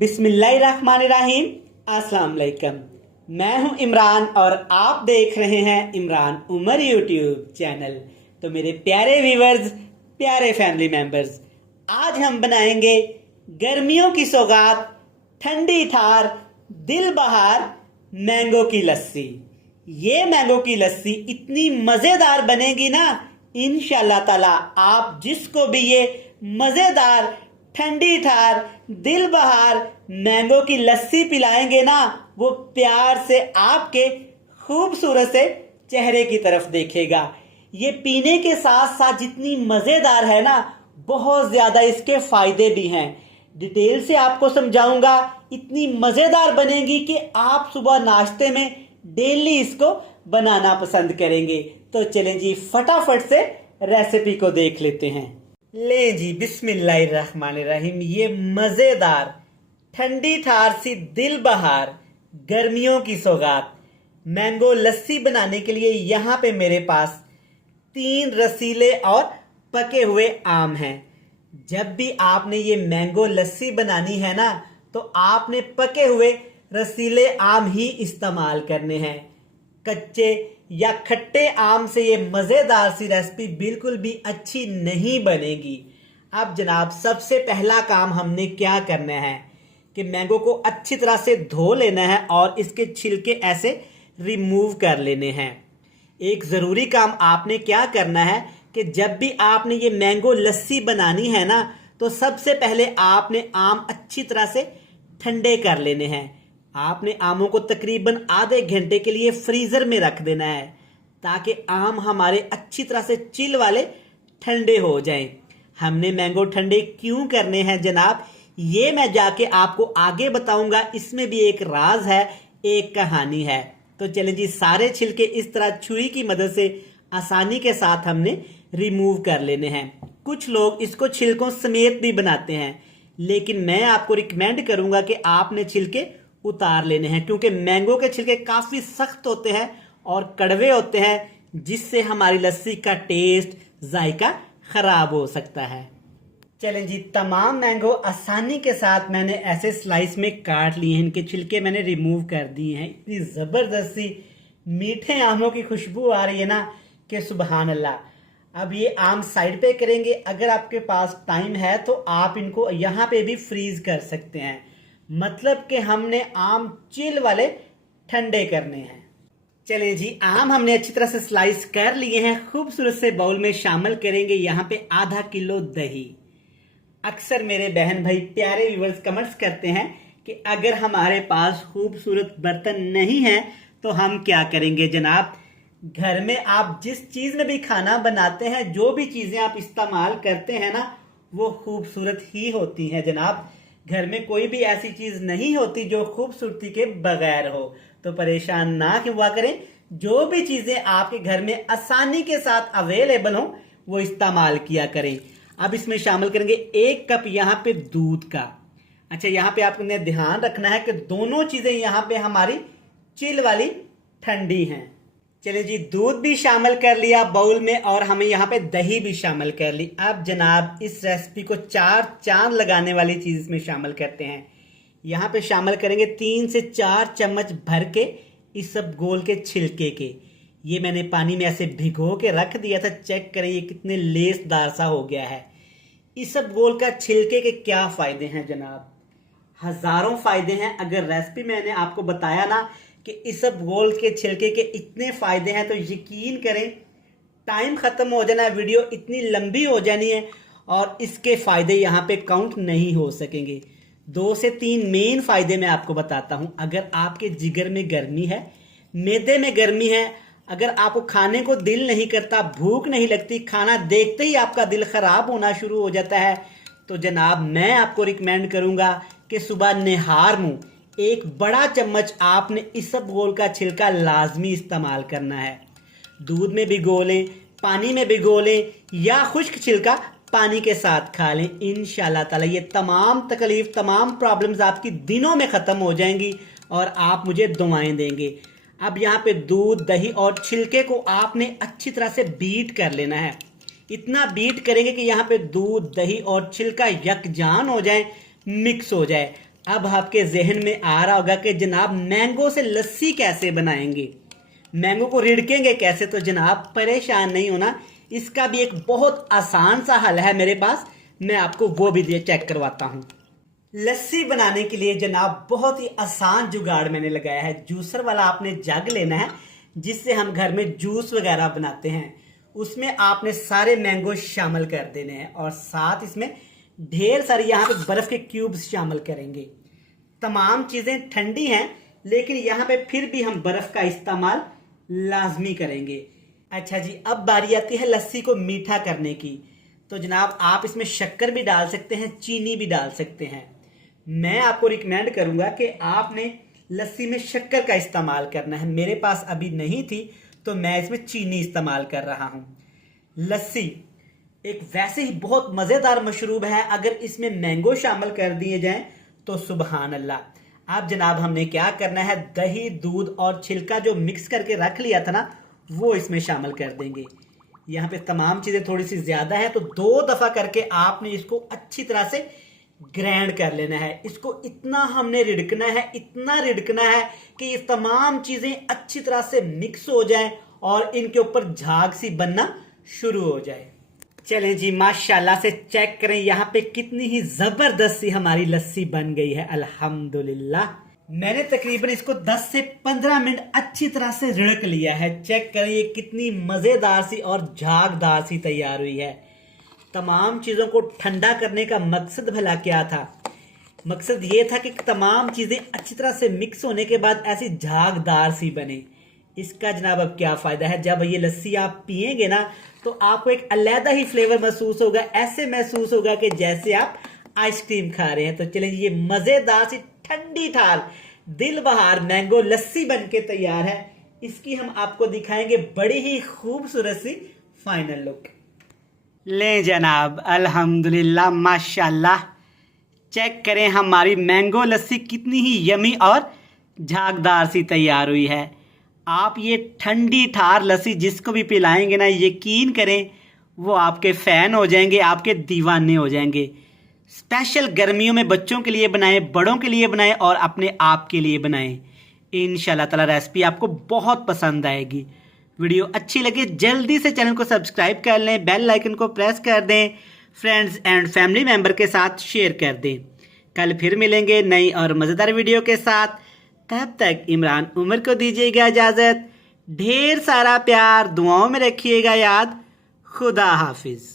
बिस्मिल्लाहिर्रहमानिर्रहीम। अस्सलाम वालेकुम। मैं हूं इमरान और आप देख रहे हैं इमरान उमर यूट्यूब चैनल। तो मेरे प्यारे व्यूवर्स, प्यारे फैमिली मेंबर्स, आज हम बनाएंगे गर्मियों की सौगात, ठंडी ठार दिल बहार मैंगो की लस्सी। ये मैंगो की लस्सी इतनी मज़ेदार बनेगी ना, इंशाल्लाह ताला आप जिसको भी ये मज़ेदार ठंडी ठार दिल बहार मैंगो की लस्सी पिलाएंगे ना, वो प्यार से आपके खूबसूरत से चेहरे की तरफ देखेगा। ये पीने के साथ साथ जितनी मज़ेदार है ना, बहुत ज़्यादा इसके फ़ायदे भी हैं। डिटेल से आपको समझाऊंगा। इतनी मज़ेदार बनेगी कि आप सुबह नाश्ते में डेली इसको बनाना पसंद करेंगे। तो चलें जी, फटाफट से रेसिपी को देख लेते हैं। ले जी, बिस्मिल्लाहिर्रहमानिर्रहीम। ये मज़ेदार ठंडी ठार सी दिल बहार गर्मियों की सौगात मैंगो लस्सी बनाने के लिए यहाँ पे मेरे पास 3 रसीले और पके हुए आम हैं। जब भी आपने ये मैंगो लस्सी बनानी है ना, तो आपने पके हुए रसीले आम ही इस्तेमाल करने हैं। कच्चे या खट्टे आम से ये मज़ेदार सी रेसिपी बिल्कुल भी अच्छी नहीं बनेगी। अब जनाब, सबसे पहला काम हमने क्या करना है कि मैंगो को अच्छी तरह से धो लेना है और इसके छिलके ऐसे रिमूव कर लेने हैं। एक ज़रूरी काम आपने क्या करना है कि जब भी आपने ये मैंगो लस्सी बनानी है ना, तो सबसे पहले आपने आम अच्छी तरह से ठंडे कर लेने हैं। आपने आमों को तकरीबन आधे घंटे के लिए फ्रीज़र में रख देना है, ताकि आम हमारे अच्छी तरह से चिल वाले ठंडे हो जाएं। हमने मैंगो ठंडे क्यों करने हैं जनाब, ये मैं जाके आपको आगे बताऊंगा। इसमें भी एक राज है, एक कहानी है। तो चलें जी, सारे छिलके इस तरह छुरी की मदद से आसानी के साथ हमने रिमूव कर लेने हैं। कुछ लोग इसको छिलकों समेत भी बनाते हैं, लेकिन मैं आपको रिकमेंड करूंगा कि आपने छिलके उतार लेने हैं, क्योंकि मैंगो के छिलके काफ़ी सख्त होते हैं और कड़वे होते हैं, जिससे हमारी लस्सी का टेस्ट, जायका ख़राब हो सकता है। चलें जी, तमाम मैंगो आसानी के साथ मैंने ऐसे स्लाइस में काट लिए हैं। इनके छिलके मैंने रिमूव कर दिए हैं। इतनी ज़बरदस्त सी मीठे आमों की खुशबू आ रही है ना कि सुबहान अल्लाह। अब ये आम साइड पे करेंगे। अगर आपके पास टाइम है तो आप इनको यहाँ पे भी फ्रीज़ कर सकते हैं। मतलब कि हमने आम चिल वाले ठंडे करने हैं। चलें जी, आम हमने अच्छी तरह से स्लाइस कर लिए हैं। खूबसूरत से बाउल में शामिल करेंगे यहाँ पे आधा किलो दही। अक्सर मेरे बहन भाई प्यारे व्यूअर्स कमेंट्स करते हैं कि अगर हमारे पास खूबसूरत बर्तन नहीं है तो हम क्या करेंगे जनाब। घर में आप जिस चीज़ में भी खाना बनाते हैं, जो भी चीज़ें आप इस्तेमाल करते हैं ना, वो खूबसूरत ही होती हैं जनाब। घर में कोई भी ऐसी चीज़ नहीं होती जो खूबसूरती के बगैर हो। तो परेशान ना हुआ करें। जो भी चीज़ें आपके घर में आसानी के साथ अवेलेबल हो, वो इस्तेमाल किया करें। अब इसमें शामिल करेंगे 1 कप यहाँ पे दूध का। अच्छा, यहाँ पे आपने ध्यान रखना है कि दोनों चीज़ें यहाँ पे हमारी चिल वाली ठंडी हैं। चलिए जी, दूध भी शामिल कर लिया बाउल में और हमें यहाँ पे दही भी शामिल कर ली। अब जनाब, इस रेसिपी को 4 चांद लगाने वाली चीज़ में शामिल करते हैं। यहाँ पे शामिल करेंगे 3 से 4 चम्मच भर के इसबगोल के छिलके के। ये मैंने पानी में ऐसे भिगो के रख दिया था। चेक करें ये कितने लेसदार सा हो गया है। इसबगोल का छिलके के क्या फ़ायदे हैं जनाब, हज़ारों फ़ायदे हैं। अगर रेसिपी मैंने आपको बताया ना कि इसबगोल के छिलके के इतने फ़ायदे हैं, तो यकीन करें टाइम ख़त्म हो जाना है, वीडियो इतनी लंबी हो जानी है और इसके फ़ायदे यहाँ पे काउंट नहीं हो सकेंगे। 2 से 3 मेन फ़ायदे मैं आपको बताता हूँ। अगर आपके जिगर में गर्मी है, मैदे में गर्मी है, अगर आपको खाने को दिल नहीं करता, भूख नहीं लगती, खाना देखते ही आपका दिल ख़राब होना शुरू हो जाता है, तो जनाब मैं आपको रिकमेंड करूँगा कि सुबह निहार मुँह 1 बड़ा चम्मच आपने इसबगोल का छिलका लाजमी इस्तेमाल करना है। दूध में भिगो लें, पानी में भिगो लें, या खुश्क छिलका पानी के साथ खा लें। इंशाल्लाह ताला ये तमाम तकलीफ, तमाम प्रॉब्लम्स आपकी दिनों में ख़त्म हो जाएंगी और आप मुझे दुआएं देंगे। अब यहाँ पे दूध, दही और छिलके को आपने अच्छी तरह से बीट कर लेना है। इतना बीट करेंगे कि यहाँ पे दूध, दही और छिलका यकजान हो जाए, मिक्स हो जाए। अब आपके जहन में आ रहा होगा कि जनाब मैंगो से लस्सी कैसे बनाएंगे, मैंगो को रिड़केंगे कैसे। तो जनाब परेशान नहीं होना, इसका भी एक बहुत आसान सा हल है मेरे पास, मैं आपको वो भी चेक करवाता हूँ। लस्सी बनाने के लिए जनाब बहुत ही आसान जुगाड़ मैंने लगाया है। जूसर वाला आपने जग लेना है जिससे हम घर में जूस वगैरह बनाते हैं, उसमें आपने सारे मैंगो शामिल कर देने हैं और साथ इसमें ढेर सारी यहाँ पे बर्फ के क्यूब्स शामिल करेंगे। तमाम चीजें ठंडी हैं लेकिन यहाँ पे फिर भी हम बर्फ का इस्तेमाल लाजमी करेंगे। अच्छा जी, अब बारी आती है लस्सी को मीठा करने की। तो जनाब आप इसमें शक्कर भी डाल सकते हैं, चीनी भी डाल सकते हैं। मैं आपको रिकमेंड करूंगा कि आपने लस्सी में शक्कर का इस्तेमाल करना है। मेरे पास अभी नहीं थी तो मैं इसमें चीनी इस्तेमाल कर रहा हूं। लस्सी एक वैसे ही बहुत मजेदार मशरूब है, अगर इसमें मैंगो शामिल कर दिए जाएं तो सुबहान अल्लाह। अब जनाब हमने क्या करना है, दही, दूध और छिलका जो मिक्स करके रख लिया था ना, वो इसमें शामिल कर देंगे। यहाँ पे तमाम चीजें थोड़ी सी ज्यादा है तो 2 दफा करके आपने इसको अच्छी तरह से ग्राइंड कर लेना है। इसको इतना हमने रिड़कना है, इतना रिड़कना है कि ये तमाम चीजें अच्छी तरह से मिक्स हो जाएं और इनके ऊपर झाग सी बनना शुरू हो जाए। चलें जी, माशाल्लाह से चेक करें यहाँ पे कितनी ही जबरदस्त सी हमारी लस्सी बन गई है अल्हम्दुलिल्लाह। मैंने तकरीबन इसको 10 से 15 मिनट अच्छी तरह से रिड़क लिया है। चेक करें ये कितनी मजेदार सी और झागदार सी तैयार हुई है। तमाम चीजों को ठंडा करने का मकसद भला क्या था? मकसद ये था कि तमाम चीजें अच्छी तरह से मिक्स होने के बाद ऐसी झागदार सी बने। इसका जनाब अब क्या फायदा है, जब ये लस्सी आप पिएंगे ना तो आपको एक अलग ही फ्लेवर महसूस होगा, ऐसे महसूस होगा कि जैसे आप आइसक्रीम खा रहे हैं। तो चलें, ये मजेदार सी ठंडी ठाल दिल बहार मैंगो लस्सी बनके तैयार है। इसकी हम आपको दिखाएंगे बड़ी ही खूबसूरत सी फाइनल लुक। ले जनाब, अल्हम्दुलिल्लाह माशाल्लाह, चेक करें हमारी मैंगो लस्सी कितनी ही यमी और झागदार सी तैयार हुई है। आप ये ठंडी ठार लस्सी जिसको भी पिलाएंगे ना, यकीन करें वो आपके फैन हो जाएंगे, आपके दीवाने हो जाएंगे। स्पेशल गर्मियों में बच्चों के लिए बनाएं, बड़ों के लिए बनाएं और अपने आप के लिए बनाएं। इंशाल्लाह ताला रेसिपी आपको बहुत पसंद आएगी। वीडियो अच्छी लगे जल्दी से चैनल को सब्सक्राइब कर लें, बेल आइकन को प्रेस कर दें, फ्रेंड्स एंड फैमिली मेंबर के साथ शेयर कर दें। कल फिर मिलेंगे नई और मज़ेदार वीडियो के साथ। तब तक इमरान उमर को दीजिएगा इजाज़त। ढेर सारा प्यार, दुआओं में रखिएगा याद। खुदा हाफिज़।